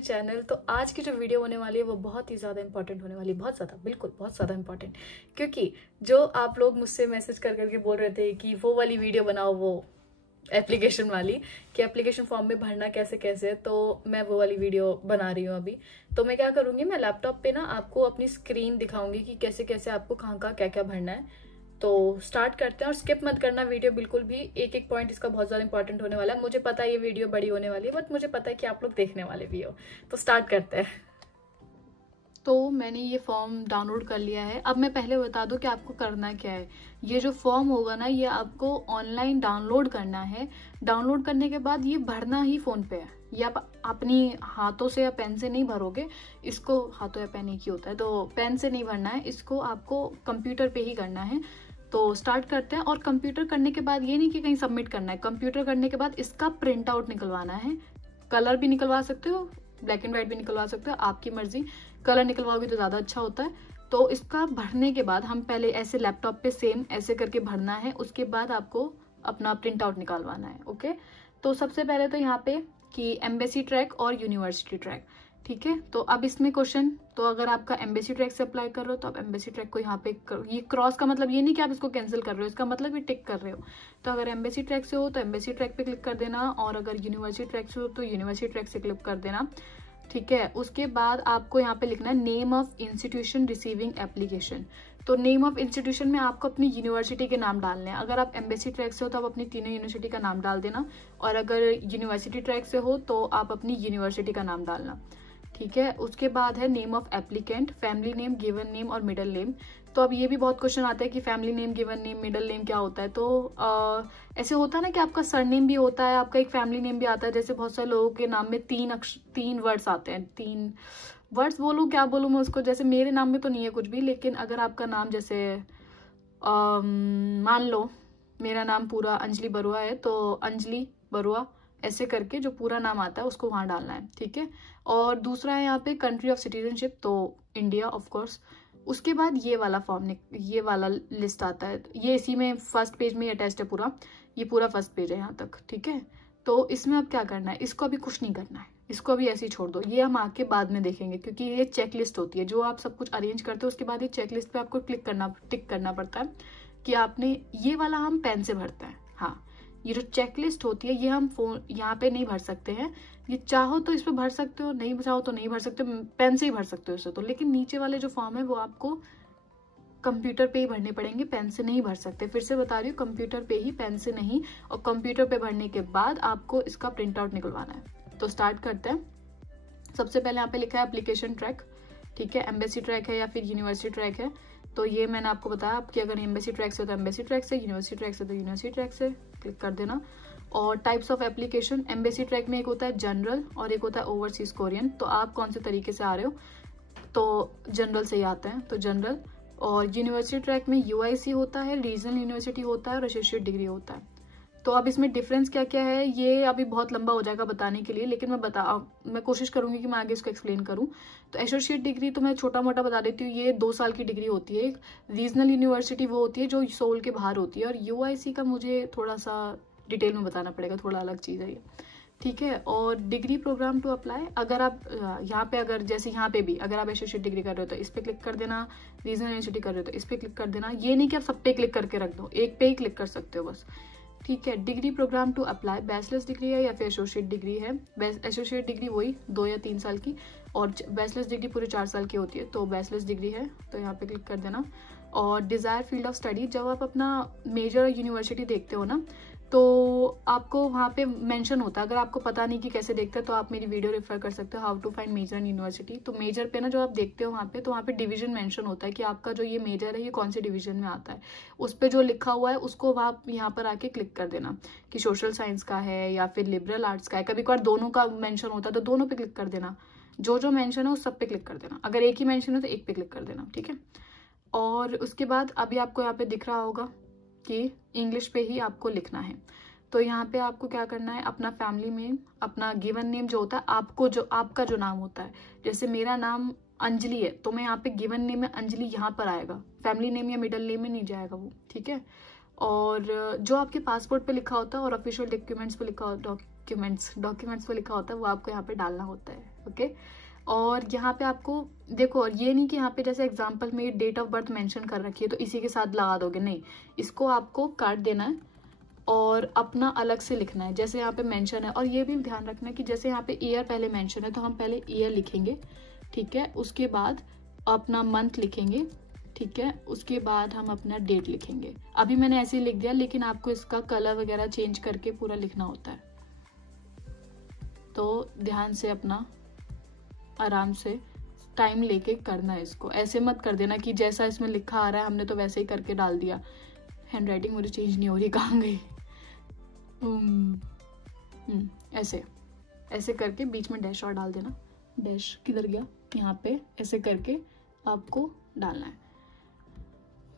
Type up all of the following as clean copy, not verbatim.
Channel. तो आज की जो वीडियो होने वाली है वो बहुत ही ज़्यादा इंपॉर्टेंट होने वाली है, बहुत ज़्यादा, बिल्कुल बहुत ज़्यादा इंपॉर्टेंट। क्योंकि जो आप लोग मुझसे मैसेज कर करके बोल रहे थे कि वो वाली वीडियो बनाओ, वो एप्लीकेशन वाली, कि एप्लीकेशन फॉर्म में भरना कैसे कैसे, तो मैं वो वाली वीडियो बना रही हूँ अभी। तो मैं क्या करूँगी, मैं लैपटॉप पे ना आपको अपनी स्क्रीन दिखाऊंगी कि कैसे कैसे आपको कहाँ कहाँ क्या क्या भरना है। तो स्टार्ट करते हैं, और स्किप मत करना वीडियो बिल्कुल भी, एक एक पॉइंट इसका बहुत ज़्यादा इंपॉर्टेंट होने वाला है। मुझे पता है ये वीडियो बड़ी होने वाली है, बट मुझे पता है कि आप लोग देखने वाले भी हो। तो स्टार्ट करते हैं। तो मैंने ये फॉर्म डाउनलोड कर लिया है। अब मैं पहले बता दूं कि आपको करना क्या है। ये जो फॉर्म होगा ना, ये आपको ऑनलाइन डाउनलोड करना है। डाउनलोड करने के बाद ये भरना ही फ़ोन पे है। ये आप अपनी हाथों से या पेन से नहीं भरोगे इसको। हाथों या पेन एक ही होता है, तो पेन से नहीं भरना है इसको, आपको कंप्यूटर पे ही करना है। तो स्टार्ट करते हैं। और कंप्यूटर करने के बाद ये नहीं कि कहीं सबमिट करना है, कंप्यूटर करने के बाद इसका प्रिंट आउट निकलवाना है। कलर भी निकलवा सकते हो, ब्लैक एंड व्हाइट भी निकलवा सकते हो, आपकी मर्जी। कलर निकलवाओगे तो ज़्यादा अच्छा होता है। तो इसका भरने के बाद हम पहले ऐसे लैपटॉप पे सेम ऐसे करके भरना है, उसके बाद आपको अपना प्रिंट आउट निकालवाना है। ओके, तो सबसे पहले तो यहाँ पे कि एम्बेसी ट्रैक और यूनिवर्सिटी ट्रैक, ठीक है। तो अब इसमें क्वेश्चन, तो अगर आपका एम्बेसी ट्रैक से अप्लाई कर रहे हो तो आप एम्बेसी ट्रैक को यहाँ पे ये क्रॉस का मतलब ये नहीं कि आप इसको कैंसिल कर रहे हो, इसका मतलब ये टिक कर रहे हो। तो अगर एम्बेसी ट्रैक से हो तो एम्बेसी ट्रैक पे क्लिक कर देना, और अगर यूनिवर्सिटी ट्रैक से हो तो यूनिवर्सिटी ट्रैक से क्लिक कर देना, ठीक है। उसके बाद आपको यहाँ पे लिखना है name of institution receiving application. तो नेम ऑफ इंस्टीट्यूशन में आपको अपनी यूनिवर्सिटी के नाम डालने हैं। अगर आप एम्बेसी ट्रैक से हो तो आप अपनी तीनों यूनिवर्सिटी का नाम डाल देना, और अगर यूनिवर्सिटी ट्रैक से हो तो आप अपनी यूनिवर्सिटी का नाम डालना, ठीक है। उसके बाद है name of applicant, family name, given name और मिडल नेम। तो अब ये भी बहुत क्वेश्चन आता है कि family name, given name, middle name क्या होता है। तो ऐसे होता है ना कि आपका सरनेम भी होता है, आपका एक फैमिली नेम भी आता है। जैसे बहुत सारे लोगों के नाम में तीन वर्ड्स आते हैं, 3 वर्ड्स बोलूँ क्या बोलूँ मैं उसको। जैसे मेरे नाम में तो नहीं है कुछ भी, लेकिन अगर आपका नाम जैसे मान लो मेरा नाम पूरा अंजलि बरुआ है, तो अंजलि बरुआ ऐसे करके जो पूरा नाम आता है उसको वहाँ डालना है, ठीक है। और दूसरा है यहाँ पे कंट्री ऑफ सिटीजनशिप, तो इंडिया ऑफ कोर्स। उसके बाद ये वाला फॉर्म, ये वाला लिस्ट आता है, ये इसी में फर्स्ट पेज में अटैच्ड है पूरा, ये पूरा फर्स्ट पेज है यहाँ तक, ठीक है। तो इसमें अब क्या करना है, इसको अभी कुछ नहीं करना है, इसको अभी ऐसे ही छोड़ दो। ये हम आके बाद में देखेंगे, क्योंकि ये चेक लिस्ट होती है जो आप सब कुछ अरेंज करते हो, उसके बाद ये चेक लिस्ट पे आपको टिक करना पड़ता है कि आपने ये वाला, हम पेन से भरते हैं। हाँ, ये जो चेकलिस्ट होती है ये हम फोन यहाँ पे नहीं भर सकते हैं। ये चाहो तो इस पे भर सकते हो, नहीं चाहो तो नहीं भर सकते, पेन से ही भर सकते हो इसे तो। लेकिन नीचे वाले जो फॉर्म है वो आपको कंप्यूटर पे ही भरने पड़ेंगे, पेन से नहीं भर सकते। फिर से बता रही हूँ, कंप्यूटर पे ही, पेन से नहीं। और कंप्यूटर पे भरने के बाद आपको इसका प्रिंट आउट निकलवाना है। तो स्टार्ट करते हैं। सबसे पहले यहाँ पे लिखा है एप्लीकेशन ट्रैक, ठीक है। एम्बेसी ट्रैक है या फिर यूनिवर्सिटी ट्रैक है, तो ये मैंने आपको बताया कि अगर एम्बेसी ट्रैक से तो एम्बेसी ट्रैक से, यूनिवर्सिटी ट्रैक से तो यूनिवर्सिटी ट्रैक से क्लिक कर देना। और types of application, embassy track में एक होता है जनरल और एक होता है ओवरसीज कोरियन। तो आप कौन से तरीके से आ रहे हो, तो जनरल से ही आते हैं, तो जनरल। और यूनिवर्सिटी ट्रैक में यूआईसी होता है, रीजनल यूनिवर्सिटी होता है और एसोसिएट डिग्री होता है। तो अब इसमें डिफरेंस क्या क्या है, ये अभी बहुत लंबा हो जाएगा बताने के लिए, लेकिन मैं कोशिश करूंगी कि मैं आगे इसको एक्सप्लेन करूं। तो एसोसिएट डिग्री तो मैं छोटा मोटा बता देती हूँ, ये 2 साल की डिग्री होती है। रीजनल यूनिवर्सिटी वो होती है जो सोल के बाहर होती है, और यूआईसी का मुझे थोड़ा सा डिटेल में बताना पड़ेगा, थोड़ा अलग चीज़ है ये, ठीक है। और डिग्री प्रोग्राम टू अप्लाई, अगर आप यहाँ पे, अगर जैसे यहाँ पे भी अगर आप एसोसिएट डिग्री कर रहे हो तो इस पे क्लिक कर देना, रीजनल यूनिवर्सिटी कर रहे हो तो इस पे क्लिक कर देना। ये नहीं कि आप सब पे क्लिक करके रख दो, एक पे ही क्लिक कर सकते हो बस, ठीक है। Degree program to apply, bachelor's degree है या फिर एसोसिएट डिग्री है। एसोसिएट डिग्री वही 2 या 3 साल की, और बैचलर्स डिग्री पूरे 4 साल की होती है, तो बैचलर्स डिग्री है तो यहाँ पे क्लिक कर देना। और डिज़ायर फील्ड ऑफ स्टडी, जब आप अपना मेजर यूनिवर्सिटी देखते हो ना, तो आपको वहाँ पे मेंशन होता है। अगर आपको पता नहीं कि कैसे देखते हैं तो आप मेरी वीडियो रेफर कर सकते हो, how to find major in university. तो मेजर पे ना जो आप देखते हो वहाँ पे, तो वहाँ पे डिवीजन मेंशन होता है कि आपका जो ये मेजर है ये कौन से डिवीजन में आता है। उस पर जो लिखा हुआ है उसको आप यहाँ पर आके क्लिक कर देना कि सोशल साइंस का है या फिर लिबरल आर्ट्स का है। कभी कभार दोनों का मेंशन होता है, तो दोनों पे क्लिक कर देना। जो मेंशन है उस सब पे क्लिक कर देना, अगर एक ही मेंशन है तो एक पे क्लिक कर देना, ठीक है। और उसके बाद अभी आपको यहाँ पे दिख रहा होगा कि इंग्लिश पे ही आपको लिखना है। तो यहाँ पे आपको क्या करना है, अपना फैमिली नेम, अपना गिवन नेम जो होता है, आपको जो आपका जो नाम होता है, जैसे मेरा नाम अंजलि है तो मैं यहाँ पे गिवन नेम में अंजलि यहाँ पर आएगा, फैमिली नेम या मिडल नेम में नहीं जाएगा वो, ठीक है। और जो आपके पासपोर्ट पे लिखा होता है और ऑफिशियल डॉक्यूमेंट्स पे लिखा डॉक्यूमेंट्स में लिखा होता है वो आपको यहाँ पे डालना होता है। ओके, और यहाँ पे आपको देखो, और ये नहीं कि यहाँ पे जैसे एग्जांपल में डेट ऑफ बर्थ मेंशन कर रखी है तो इसी के साथ लगा दोगे, नहीं, इसको आपको काट देना है और अपना अलग से लिखना है जैसे यहाँ पे मेंशन है। और ये भी ध्यान रखना है कि जैसे यहाँ पे ईयर पहले मेंशन है तो हम पहले ईयर लिखेंगे, ठीक है, उसके बाद अपना मंथ लिखेंगे, ठीक है, उसके बाद हम अपना डेट लिखेंगे। अभी मैंने ऐसे ही लिख दिया, लेकिन आपको इसका कलर वगैरह चेंज करके पूरा लिखना होता है, तो ध्यान से अपना आराम से टाइम लेके करना है इसको। ऐसे मत कर देना कि जैसा इसमें लिखा आ रहा है हमने तो वैसे ही करके डाल दिया। हैंड राइटिंग मुझे चेंज नहीं हो रही, कहाँ गई। ऐसे ऐसे करके बीच में डैश और डाल देना। डैश किधर गया, यहाँ पे ऐसे करके आपको डालना है।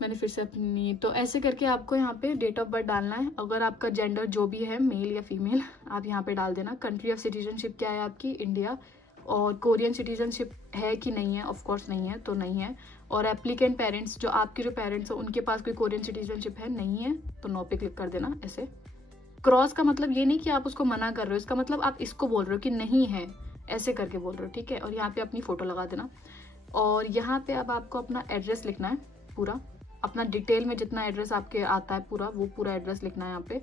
मैंने फिर से अपनी, तो ऐसे करके आपको यहाँ पे डेट ऑफ बर्थ डालना है। अगर आपका जेंडर जो भी है, मेल या फीमेल, आप यहाँ पे डाल देना। कंट्री ऑफ सिटीजनशिप क्या है आपकी, इंडिया। और कोरियन सिटीजनशिप है कि नहीं है, ऑफ कोर्स नहीं है तो नहीं है। और एप्लीकेंट पेरेंट्स, जो आपके जो पेरेंट्स हैं उनके पास कोई कोरियन सिटीजनशिप है, नहीं है, तो नो पे क्लिक कर देना। ऐसे क्रॉस का मतलब ये नहीं कि आप उसको मना कर रहे हो, इसका मतलब आप इसको बोल रहे हो कि नहीं है, ऐसे करके बोल रहे हो, ठीक है। और यहाँ पे अपनी फोटो लगा देना। और यहाँ पे अब आपको अपना एड्रेस लिखना है पूरा, अपना डिटेल में जितना एड्रेस आपके आता है पूरा, वो पूरा एड्रेस लिखना है यहाँ पे।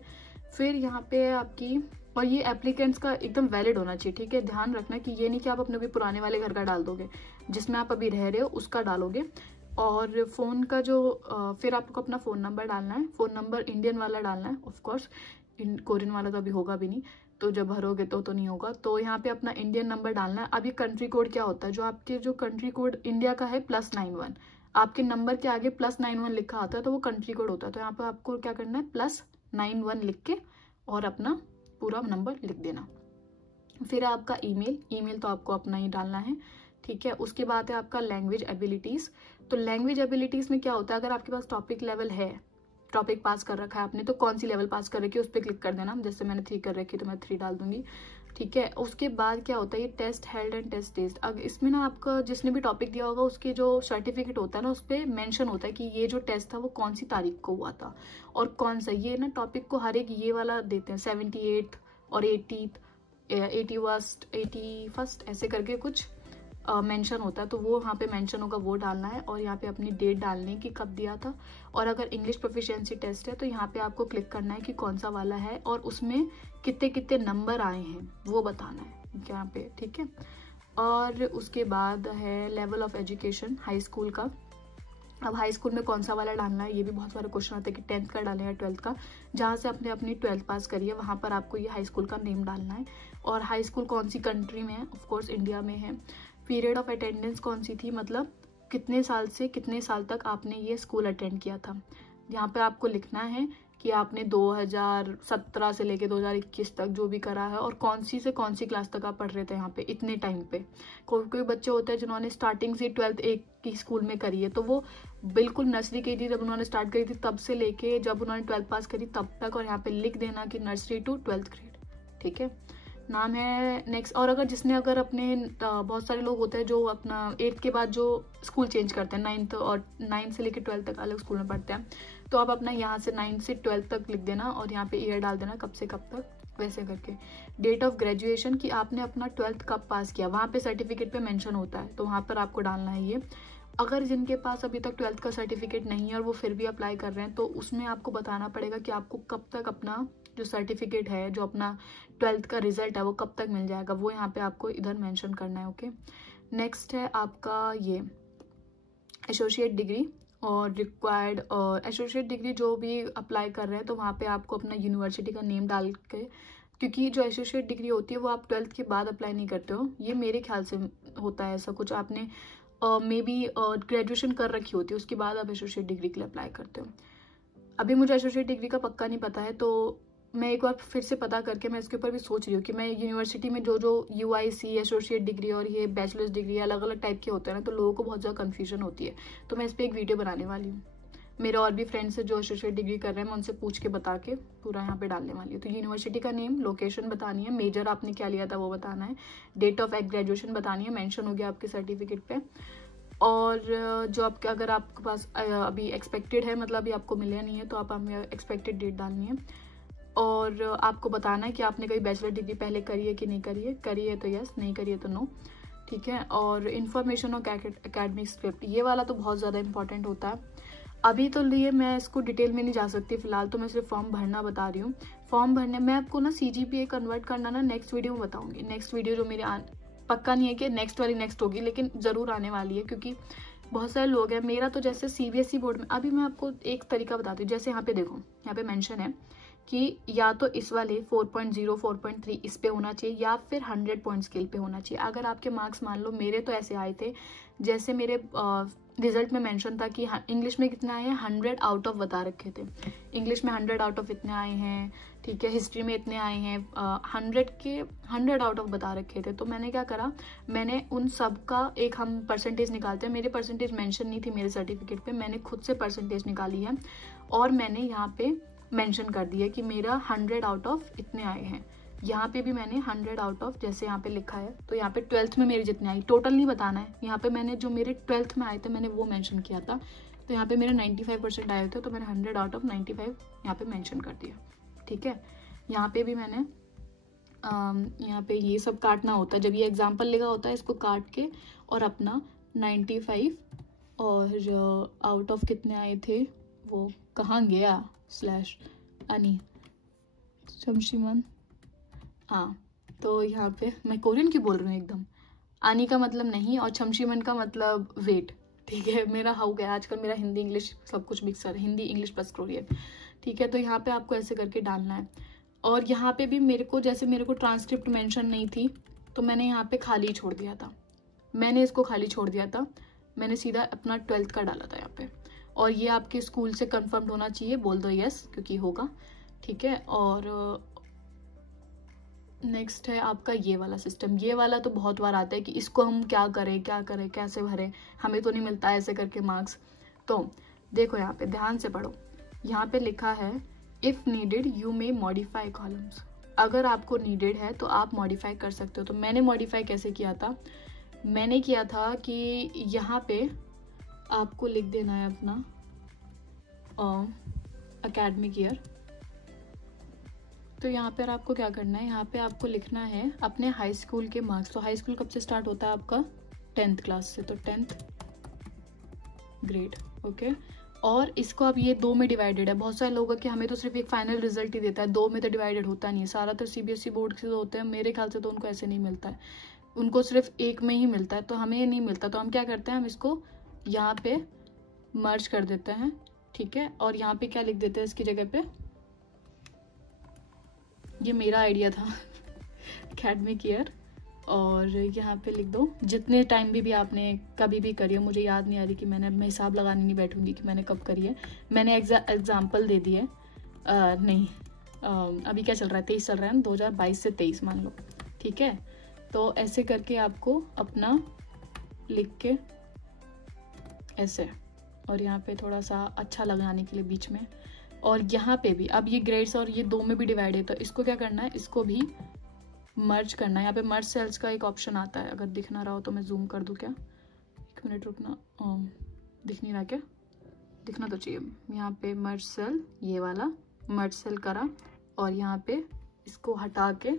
फिर यहाँ पे आपकी, और ये एप्लीकेंट्स का एकदम वैलिड होना चाहिए, ठीक है। ध्यान रखना कि ये नहीं कि आप अपने भी पुराने वाले घर का डाल दोगे, जिसमें आप अभी रह रहे हो उसका डालोगे। और फ़ोन का जो फिर आपको अपना फ़ोन नंबर डालना है। फ़ोन नंबर इंडियन वाला डालना है, ऑफकोर्स कोरियन वाला तो अभी होगा भी नहीं, तो जब भरोगे तो नहीं होगा। तो यहाँ पे अपना इंडियन नंबर डालना है। अब ये कंट्री कोड क्या होता है, जो आपके जो कंट्री कोड इंडिया का है +91, आपके नंबर के आगे +91 लिखा आता है तो वो कंट्री कोड होता है। तो यहाँ पे आपको क्या करना है, +91 लिख के और अपना पूरा नंबर लिख देना। फिर आपका ईमेल तो आपको अपना ही डालना है, ठीक है। उसके बाद है आपका लैंग्वेज एबिलिटीज़। तो लैंग्वेज एबिलिटीज़ में क्या होता है, अगर आपके पास टॉपिक लेवल है, टॉपिक पास कर रखा है आपने, तो कौन सी लेवल पास कर रखी है उस पर क्लिक कर देना। जैसे मैंने 3 कर रखी है तो मैं 3 डाल दूंगी, ठीक है। उसके बाद क्या होता है, ये test held and test test. अब इसमें ना आपका जिसने भी टॉपिक दिया होगा उसके जो सर्टिफिकेट होता है ना, उस पर मेंशन होता है कि ये जो टेस्ट था वो कौन सी तारीख को हुआ था और कौन सा। ये ना टॉपिक को हर एक ये वाला देते हैं, 78 और 80th 81st ऐसे करके कुछ मेंशन होता है, तो वो यहाँ पे मेंशन होगा, वो डालना है। और यहाँ पे अपनी डेट डालनी है कि कब दिया था। और अगर इंग्लिश प्रोफिशिएंसी टेस्ट है तो यहाँ पे आपको क्लिक करना है कि कौन सा वाला है और उसमें कितने कितने नंबर आए हैं वो बताना है यहाँ पे, ठीक है। और उसके बाद है level of education, high school का। अब हाई स्कूल में कौन सा वाला डालना है, ये भी बहुत सारे क्वेश्चन आते हैं कि 10th का डालें या 12th का। जहाँ से आपने अपनी 12th पास करी है वहाँ पर आपको ये हाई स्कूल का नेम डालना है। और हाई स्कूल कौन सी कंट्री में है, ऑफकोर्स इंडिया में है। पीरियड ऑफ अटेंडेंस कौन सी थी, मतलब कितने साल से कितने साल तक आपने ये स्कूल अटेंड किया था। यहाँ पे आपको लिखना है कि आपने 2017 से लेके 2021 तक जो भी करा है और कौन सी से कौन सी क्लास तक आप पढ़ रहे थे यहाँ पे इतने टाइम पे। कोई बच्चे होते हैं जिन्होंने स्टार्टिंग से 12th एक ही स्कूल में करी है, तो वो बिल्कुल नर्सरी के जब उन्होंने स्टार्ट करी थी तब से लेके जब उन्होंने 12th पास करी तब तक, और यहाँ पे लिख देना कि नर्सरी टू 12th ग्रेड, ठीक है। नाम है नेक्स्ट। और अगर अपने बहुत सारे लोग होते हैं जो अपना 8th के बाद जो स्कूल चेंज करते हैं, 9th और 9th से लेकर 12th तक अलग स्कूल में पढ़ते हैं, तो आप अपना यहाँ से 9th से 12th तक लिख देना और यहाँ पे ईयर डाल देना कब से कब तक, वैसे करके। डेट ऑफ ग्रेजुएशन कि आपने अपना 12th कब पास किया, वहाँ पे सर्टिफिकेट पे मेंशन होता है, तो वहाँ पर आपको डालना है ये। अगर जिनके पास अभी तक 12th का सर्टिफिकेट नहीं है और वो फिर भी अप्लाई कर रहे हैं, तो उसमें आपको बताना पड़ेगा कि आपको कब तक अपना जो सर्टिफिकेट है, जो अपना 12th का रिजल्ट है, वो कब तक मिल जाएगा, वो यहाँ पे आपको इधर मेंशन करना है, ओके। नेक्स्ट है आपका ये एसोसिएट डिग्री और रिक्वायर्ड एसोसिएट डिग्री जो भी अप्लाई कर रहे हैं, तो वहाँ पे आपको अपना यूनिवर्सिटी का नेम डाल के, क्योंकि जो एसोसिएट डिग्री होती है वो आप 12th के बाद अप्लाई नहीं करते हो, ये मेरे ख्याल से होता है ऐसा कुछ। आपने मे बी ग्रेजुएशन कर रखी होती है, उसके बाद आप एसोसिएट डिग्री के लिए अप्लाई करते हो। अभी मुझे एसोसिएट डिग्री का पक्का नहीं पता है, तो मैं एक बार फिर से पता करके मैं इसके ऊपर भी सोच रही हूँ कि मैं यूनिवर्सिटी में जो UIC एसोसिएट डिग्री और ये बैचलर्स डिग्री अलग अलग टाइप के होते हैं ना, तो लोगों को बहुत ज़्यादा कन्फ्यूजन होती है, तो मैं इस पर एक वीडियो बनाने वाली हूँ। मेरे और भी फ्रेंड्स हैं जो एसोसिएट डिग्री कर रहे हैं, मैं उनसे पूछ के बता के पूरा यहाँ पे डालने वाली हूँ। तो यूनिवर्सिटी का नेम, लोकेशन बतानी है, मेजर आपने क्या लिया था वो बताना है, डेट ऑफ ग्रेजुएशन बतानी है, मेंशन हो गया आपके सर्टिफिकेट पे। और जो आपके अगर आपके पास अभी एक्सपेक्टेड है, मतलब अभी आपको मिला नहीं है, तो आप हमें एक्सपेक्टेड डेट डालनी है। और आपको बताना है कि आपने कोई बैचलर डिग्री पहले करी है कि नहीं करी है तो यस, नहीं करी है तो नो, ठीक है। और इन्फॉर्मेशन और एकेडमिक स्क्रिप्ट, ये वाला तो बहुत ज़्यादा इंपॉर्टेंट होता है। अभी तो लिए मैं इसको डिटेल में नहीं जा सकती फिलहाल, तो मैं सिर्फ फॉर्म भरना बता रही हूँ। फॉर्म भरने मैं आपको ना CGPA कन्वर्ट करना ना नेक्स्ट वीडियो में बताऊँगी। नेक्स्ट वीडियो जो मेरे पक्का नहीं है कि नेक्स्ट वाली नेक्स्ट होगी, लेकिन ज़रूर आने वाली है, क्योंकि बहुत सारे लोग हैं। मेरा तो जैसे CBSE बोर्ड में, अभी मैं आपको एक तरीका बताती हूँ। जैसे यहाँ पे देखो, यहाँ पे मेंशन है कि या तो इस वाले 4.0 4.3 इस पे होना चाहिए या फिर 100 पॉइंट स्केल पे होना चाहिए। अगर आपके मार्क्स मान लो, मेरे तो ऐसे आए थे, जैसे मेरे रिजल्ट में मेंशन था कि इंग्लिश में कितने आए हैं, 100 आउट ऑफ बता रखे थे। इंग्लिश में 100 आउट ऑफ इतने आए हैं, ठीक है। हिस्ट्री में इतने आए हैं, 100 आउट ऑफ बता रखे थे। तो मैंने क्या करा, मैंने उन सब का एक हम परसेंटेज निकालते हैं। मेरी परसेंटेज मेंशन नहीं थी मेरे सर्टिफिकेट पे, मैंने खुद से परसेंटेज निकाली है और मैंने यहाँ पे मेंशन कर दिया कि मेरा 100 आउट ऑफ इतने आए हैं। यहाँ पे भी मैंने 100 आउट ऑफ जैसे यहाँ पे लिखा है, तो यहाँ पे 12th में मेरे जितने आई, टोटल नहीं बताना है। यहाँ पे मैंने जो मेरे 12th में आए थे मैंने वो मेंशन किया था। तो यहाँ पे मेरे 95% आए थे, तो मैंने 100 आउट ऑफ 95 यहाँ पे मेंशन कर दिया, ठीक है। यहाँ पे भी मैंने यहाँ पे ये सब काटना होता है, जब ये एग्जाम्पल लिखा होता है इसको काट के और अपना 95 और आउट ऑफ कितने आए थे वो कहाँ गया, स्लैश अनी शमशीमन, हाँ। तो यहाँ पे मैं कोरियन की बोल रही हूँ एकदम, आनी का मतलब नहीं और शमशीमन का मतलब वेट, ठीक है। मेरा हो गया आजकल, मेरा हिंदी इंग्लिश सब कुछ मिक्सर है, हिंदी इंग्लिश प्लस कोरियन, ठीक है। तो यहाँ पे आपको ऐसे करके डालना है। और यहाँ पे भी मेरे को ट्रांसक्रिप्ट मेंशन नहीं थी, तो मैंने यहाँ पे खाली छोड़ दिया था, मैंने इसको खाली छोड़ दिया था। मैंने सीधा अपना 12th का डाला था यहाँ पे। और ये आपके स्कूल से कंफर्म होना चाहिए, बोल दो यस क्योंकि होगा, ठीक है। और नेक्स्ट है आपका ये वाला सिस्टम। ये वाला तो बहुत बार आता है कि इसको हम क्या करें कैसे भरें, हमें तो नहीं मिलता ऐसे करके मार्क्स। तो देखो यहाँ पे ध्यान से पढ़ो, यहाँ पे लिखा है if needed you may modify columns. अगर आपको नीडेड है तो आप मॉडिफाई कर सकते हो। तो मैंने मॉडिफाई कैसे किया था, मैंने किया था कि यहाँ पे आपको लिख देना है अपना एकेडमिक ईयर। तो यहाँ पर आपको क्या करना है, यहाँ पे आपको लिखना है अपने हाई स्कूल के मार्क्स। तो हाई स्कूल कब से स्टार्ट होता है आपका, 10th क्लास से, तो 10th ग्रेड, ओके। और इसको अब ये 2 में डिवाइडेड है। बहुत सारे लोग हैं कि हमें तो सिर्फ एक फाइनल रिजल्ट ही देता है, 2 में तो डिवाइडेड होता नहीं है। सारा तो CBSE बोर्ड से होते हैं, मेरे ख्याल से तो उनको ऐसे नहीं मिलता है, उनको सिर्फ 1 में ही मिलता है। तो हमें ये नहीं मिलता, तो हम क्या करते हैं, हम इसको यहाँ पे मर्ज कर देते हैं, ठीक है। और यहाँ पे क्या लिख देते हैं इसकी जगह पे, ये मेरा आइडिया था एकेडमिक ईयर, और यहाँ पे लिख दो जितने टाइम भी आपने कभी भी करी है। मुझे याद नहीं आ रही कि मैं हिसाब लगाने नहीं बैठूंगी कि मैंने कब करी है, मैंने एग्जाम्पल दे दिए। नहीं अभी क्या चल रहा है, 23 चल रहा है ना, 2022 से 23 मान लो, ठीक है। तो ऐसे करके आपको अपना लिख के ऐसे, और यहाँ पे थोड़ा सा अच्छा लगाने के लिए बीच में। और यहाँ पे भी अब ये ग्रेड्स और ये 2 में भी डिवाइड है, तो इसको क्या करना है, इसको भी मर्ज करना है। यहाँ पे मर्ज सेल्स का एक ऑप्शन आता है, अगर दिख ना रहा हो तो मैं जूम कर दूँ क्या, 1 मिनट रुकना, दिख नहीं रहा क्या, दिखना तो चाहिए। यहाँ पे मर्ज सेल, ये वाला मर्ज सेल करा, और यहाँ पे इसको हटा के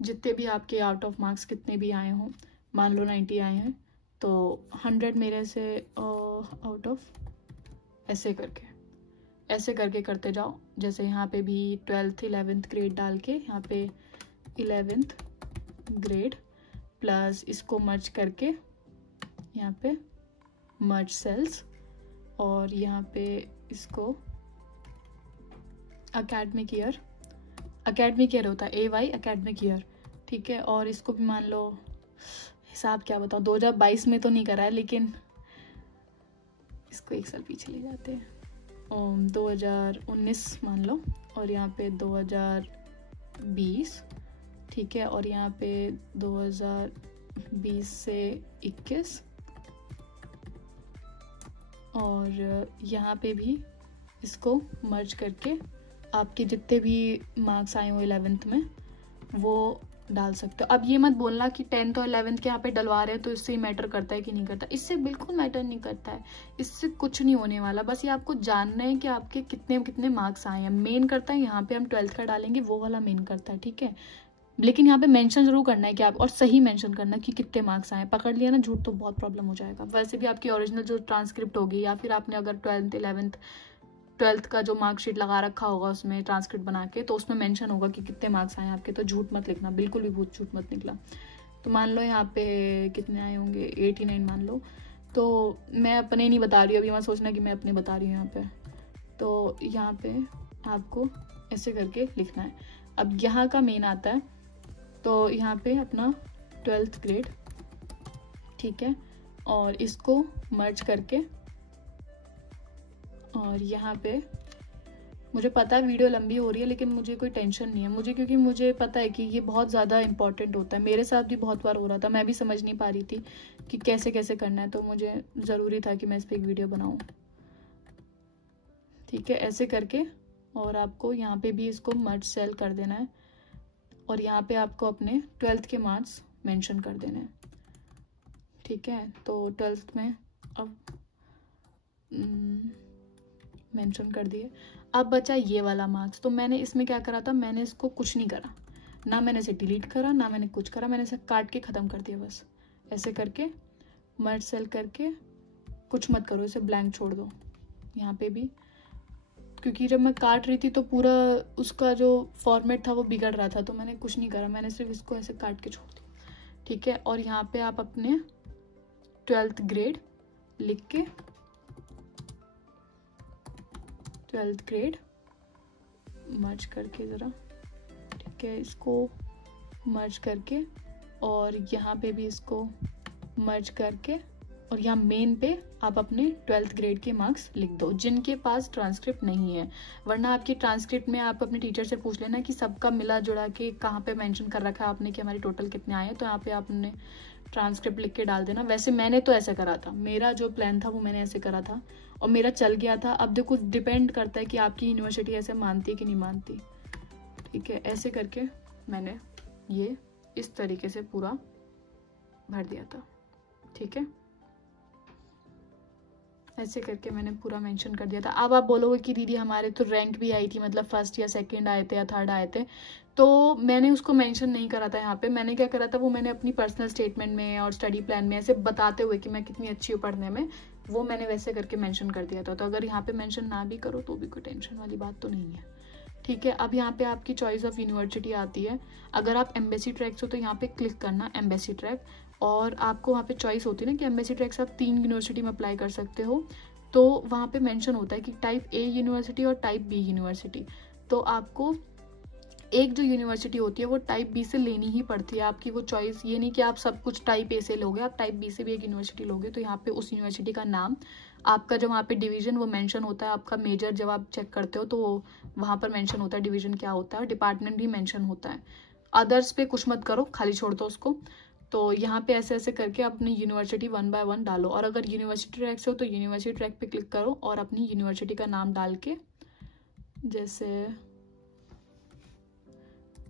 जितने भी आपके आउट ऑफ मार्क्स कितने भी आए हों, मान लो 90 आए हैं, तो 100 मेरे से आउट ऑफ ऐसे करके करते जाओ। जैसे यहाँ पे भी 12th 11th ग्रेड डाल के यहाँ पे 11th ग्रेड प्लस इसको मर्ज करके यहाँ पे मर्ज सेल्स, और यहाँ पे इसको एकेडमिक ईयर होता है AY एकेडमिक ईयर, ठीक है। और इसको भी मान लो, हिसाब क्या बताओ, 2022 में तो नहीं करा है, लेकिन इसको 1 साल पीछे ले जाते हैं, 2019 मान लो, और यहाँ पे 2020, ठीक है। और यहाँ पे 2020 से 21, और यहाँ पे भी इसको मर्ज करके आपके जितने भी मार्क्स आए हो 11th में वो डाल सकते हो। अब ये मत बोलना कि 10th और 11th के यहाँ पे डलवा रहे हैं तो इससे मैटर करता है कि नहीं करता। इससे बिल्कुल मैटर नहीं करता है, इससे कुछ नहीं होने वाला। बस ये आपको जानना है कि आपके कितने कितने मार्क्स आए हैं। मेन करता है यहाँ पे हम 12th का डालेंगे, वो वाला मेन करता है, ठीक है। लेकिन यहाँ पे मेंशन जरूर करना है कि आप, और सही मेंशन करना कि कितने मार्क्स आए। पकड़ लिया ना झूठ तो बहुत प्रॉब्लम हो जाएगा। वैसे भी आपकी ओरिजिनल जो ट्रांसक्रिप्ट होगी, या फिर आपने अगर 12th 11th 12th का जो मार्कशीट लगा रखा होगा उसमें ट्रांसक्रिप्ट बना के, तो उसमें मेंशन होगा कि कितने मार्क्स आए आपके। तो झूठ मत लिखना, बिल्कुल भी झूठ मत निकला। तो मान लो यहाँ पे कितने आए होंगे, 89 मान लो। तो मैं अपने नहीं बता रही हूँ अभी, मैं सोचना कि मैं अपने बता रही हूँ यहाँ पे। तो यहाँ पे आपको ऐसे करके लिखना है। अब यहाँ का मेन आता है, तो यहाँ पे अपना 12th ग्रेड, ठीक है, और इसको मर्ज करके, और यहाँ पे मुझे पता है वीडियो लंबी हो रही है, लेकिन मुझे कोई टेंशन नहीं है मुझे, क्योंकि मुझे पता है कि ये बहुत ज़्यादा इंपॉर्टेंट होता है। मेरे साथ भी बहुत बार हो रहा था, मैं भी समझ नहीं पा रही थी कि कैसे कैसे करना है, तो मुझे ज़रूरी था कि मैं इस पर एक वीडियो बनाऊँ, ठीक है। ऐसे करके, और आपको यहाँ पे भी इसको मर्ज सेल कर देना है, और यहाँ पे आपको अपने 12th के मार्क्स मेंशन कर देने हैं, ठीक है। तो 12th में अब मेंशन कर दिए। अब बचा ये वाला मार्क्स। तो मैंने इसमें क्या करा था, मैंने इसको कुछ नहीं करा, ना मैंने इसे डिलीट करा, ना मैंने कुछ करा, मैंने इसे काट के ख़त्म कर दिया बस। ऐसे करके मर्ज सेल करके, कुछ मत करो, इसे ब्लैंक छोड़ दो यहाँ पे भी, क्योंकि जब मैं काट रही थी तो पूरा उसका जो फॉर्मेट था वो बिगड़ रहा था, तो मैंने कुछ नहीं करा, मैंने सिर्फ इसको ऐसे काट के छोड़ दिया, ठीक है। और यहाँ पे आप अपने 12th ग्रेड लिख के, 12th ग्रेड मर्ज करके ज़रा, ठीक है, इसको मर्ज करके, और यहाँ पे भी इसको मर्ज करके, और यहाँ मेन पे आप अपने 12th ग्रेड के मार्क्स लिख दो, जिनके पास ट्रांसक्रिप्ट नहीं है। वरना आपकी ट्रांसक्रिप्ट में आप अपने टीचर से पूछ लेना कि सबका मिला जुड़ा के कहाँ पे मेंशन कर रखा है आपने कि हमारी टोटल कितने आए हैं, तो यहाँ पे आपने ट्रांसक्रिप्ट लिख के डाल देना। वैसे मैंने तो ऐसे करा था, मेरा जो प्लान था वो मैंने ऐसे करा था, और मेरा चल गया था। अब देखो डिपेंड करता है कि आपकी यूनिवर्सिटी ऐसे मानती है कि नहीं मानती, ठीक है। ऐसे करके मैंने ये इस तरीके से पूरा भर दिया था, ठीक है। ऐसे करके मैंने पूरा मेंशन कर दिया था। अब आप बोलोगे कि दीदी हमारे तो रैंक भी आई थी, मतलब फर्स्ट या सेकंड आए थे या थर्ड आए थे, तो मैंने उसको मेंशन नहीं करा था यहाँ पे। मैंने क्या करा था, वो मैंने अपनी पर्सनल स्टेटमेंट में और स्टडी प्लान में ऐसे बताते हुए कि मैं कितनी अच्छी हूँ पढ़ने में, वो मैंने वैसे करके मेंशन कर दिया था। तो अगर यहाँ पे मेंशन ना भी करो तो भी कोई टेंशन वाली बात तो नहीं है, ठीक है। अब यहाँ पे आपकी चॉइस ऑफ यूनिवर्सिटी आती है। अगर आप एम्बेसी ट्रैक से हो तो यहाँ पे क्लिक करना एम्बेसी ट्रैक, और आपको वहाँ पे चॉइस होती है ना कि एम्बेसी ट्रैक से आप 3 यूनिवर्सिटी में अप्लाई कर सकते हो। तो वहाँ पे मेंशन होता है कि टाइप ए यूनिवर्सिटी और टाइप बी यूनिवर्सिटी। तो आपको एक जो यूनिवर्सिटी होती है वो टाइप बी से लेनी ही पड़ती है, आपकी वो चॉइस, ये नहीं कि आप सब कुछ टाइप ए से लोगे, आप टाइप बी से भी एक यूनिवर्सिटी लोगे। तो यहाँ पे उस यूनिवर्सिटी का नाम, आपका जो वहाँ पे डिवीजन वो मेंशन होता है, आपका मेजर जब आप चेक करते हो तो वहाँ पर मेंशन होता है डिवीजन क्या होता है, और डिपार्टमेंट भी मेंशन होता है। अदर्स पे कुछ मत करो, खाली छोड़ दो उसको। तो यहाँ पे ऐसे ऐसे करके अपनी यूनिवर्सिटी 1 बाय 1 डालो, और अगर यूनिवर्सिटी ट्रैक से हो तो यूनिवर्सिटी ट्रैक पे क्लिक करो और अपनी यूनिवर्सिटी का नाम डाल के, जैसे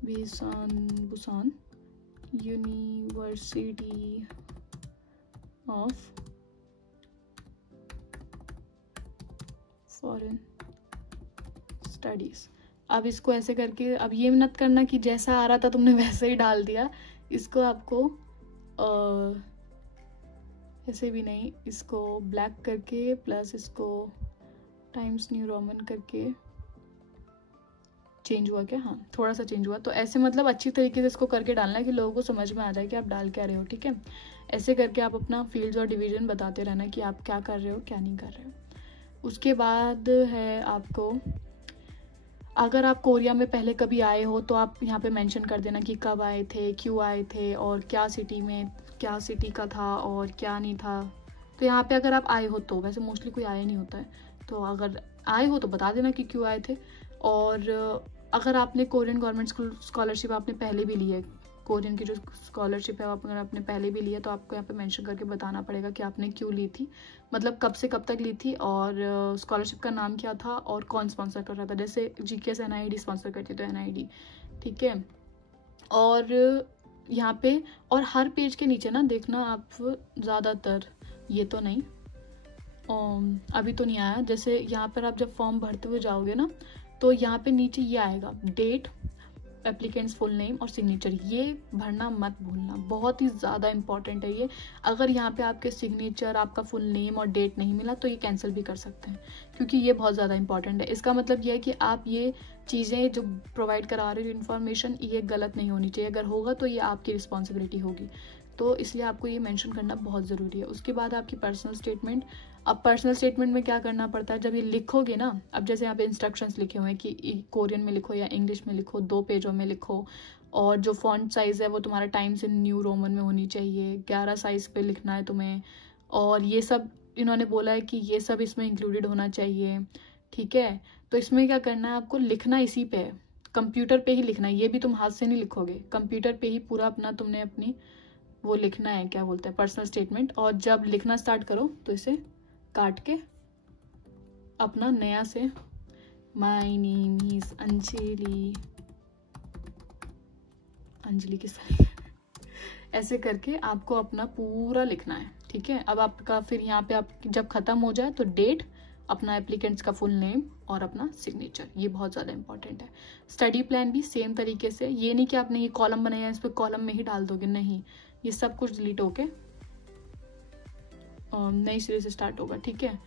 Busan university of foreign studies. अब इसको ऐसे करके, अब ये मत करना कि जैसा आ रहा था तुमने वैसे ही डाल दिया, इसको आपको ऐसे भी नहीं, इसको ब्लैक करके प्लस इसको टाइम्स न्यू रोमन करके, चेंज हुआ क्या, हाँ थोड़ा सा चेंज हुआ। तो ऐसे मतलब अच्छी तरीके से इसको करके डालना है कि लोगों को समझ में आ जाए कि आप डाल क्या रहे हो, ठीक है। ऐसे करके आप अपना फील्ड्स और डिवीजन बताते रहना कि आप क्या कर रहे हो क्या नहीं कर रहे हो। उसके बाद है आपको, अगर आप कोरिया में पहले कभी आए हो तो आप यहाँ पे मेंशन कर देना कि कब आए थे, क्यों आए थे, और क्या सिटी में, क्या सिटी का था और क्या नहीं था। तो यहाँ पे अगर आप आए हो तो, वैसे मोस्टली कोई आया नहीं होता है, तो अगर आए हो तो बता देना कि क्यों आए थे। और अगर आपने कोरियन गवर्नमेंट स्कॉलरशिप आपने पहले भी ली है, कोरियन की जो स्कॉलरशिप है अगर आपने पहले भी लिया, तो आपको यहाँ पे मेंशन करके बताना पड़ेगा कि आपने क्यों ली थी, मतलब कब से कब तक ली थी, और स्कॉलरशिप का नाम क्या था और कौन स्पॉन्सर कर रहा था। जैसे GKS NIED स्पॉन्सर करती है तो NIED, ठीक है। और यहाँ पे और हर पेज के नीचे ना देखना आप, ज़्यादातर, ये तो नहीं, अभी तो नहीं आया, जैसे यहाँ पर आप जब फॉर्म भरते हुए जाओगे ना तो यहाँ पे नीचे ये आएगा, डेट, एप्लीकेंट्स फुल नेम और सिग्नेचर, ये भरना मत भूलना, बहुत ही ज़्यादा इंपॉर्टेंट है ये। अगर यहाँ पे आपके सिग्नेचर, आपका फुल नेम और डेट नहीं मिला तो ये कैंसिल भी कर सकते हैं, क्योंकि ये बहुत ज़्यादा इंपॉर्टेंट है। इसका मतलब ये है कि आप ये चीज़ें जो प्रोवाइड करा रहे हो इन्फॉर्मेशन, ये गलत नहीं होनी चाहिए, अगर होगा तो ये आपकी रिस्पॉन्सिबिलिटी होगी, तो इसलिए आपको ये मेंशन करना बहुत ज़रूरी है। उसके बाद आपकी पर्सनल स्टेटमेंट। अब पर्सनल स्टेटमेंट में क्या करना पड़ता है, जब ये लिखोगे ना, अब जैसे यहाँ पे इंस्ट्रक्शंस लिखे हुए हैं कि कोरियन में लिखो या इंग्लिश में लिखो, 2 पेजों में लिखो, और जो फॉन्ट साइज़ है वो तुम्हारा टाइम्स न्यू रोमन में होनी चाहिए, 11 साइज़ पे लिखना है तुम्हें, और ये सब इन्होंने बोला है कि ये सब इसमें इंक्लूडेड होना चाहिए, ठीक है। तो इसमें क्या करना है, आपको लिखना इसी पे है, कंप्यूटर पे ही लिखना है, ये भी तुम हाथ से नहीं लिखोगे, कंप्यूटर पे ही पूरा अपना तुमने अपनी वो लिखना है, क्या बोलते हैं, पर्सनल स्टेटमेंट। और जब लिखना स्टार्ट करो तो इसे काट के अपना नया से my name is Anjali, Anjali के साथ ऐसे करके आपको अपना पूरा लिखना है, ठीक है। अब आपका फिर यहाँ पे आप जब खत्म हो जाए तो डेट, अपना एप्लीकेंट्स का फुल नेम और अपना सिग्नेचर, ये बहुत ज़्यादा इंपॉर्टेंट है। स्टडी प्लान भी सेम तरीके से, ये नहीं कि आपने ये कॉलम बनाया है इस पर कॉलम में ही डाल दोगे, नहीं, ये सब कुछ डिलीट होके नई सिरे से स्टार्ट होगा, ठीक है।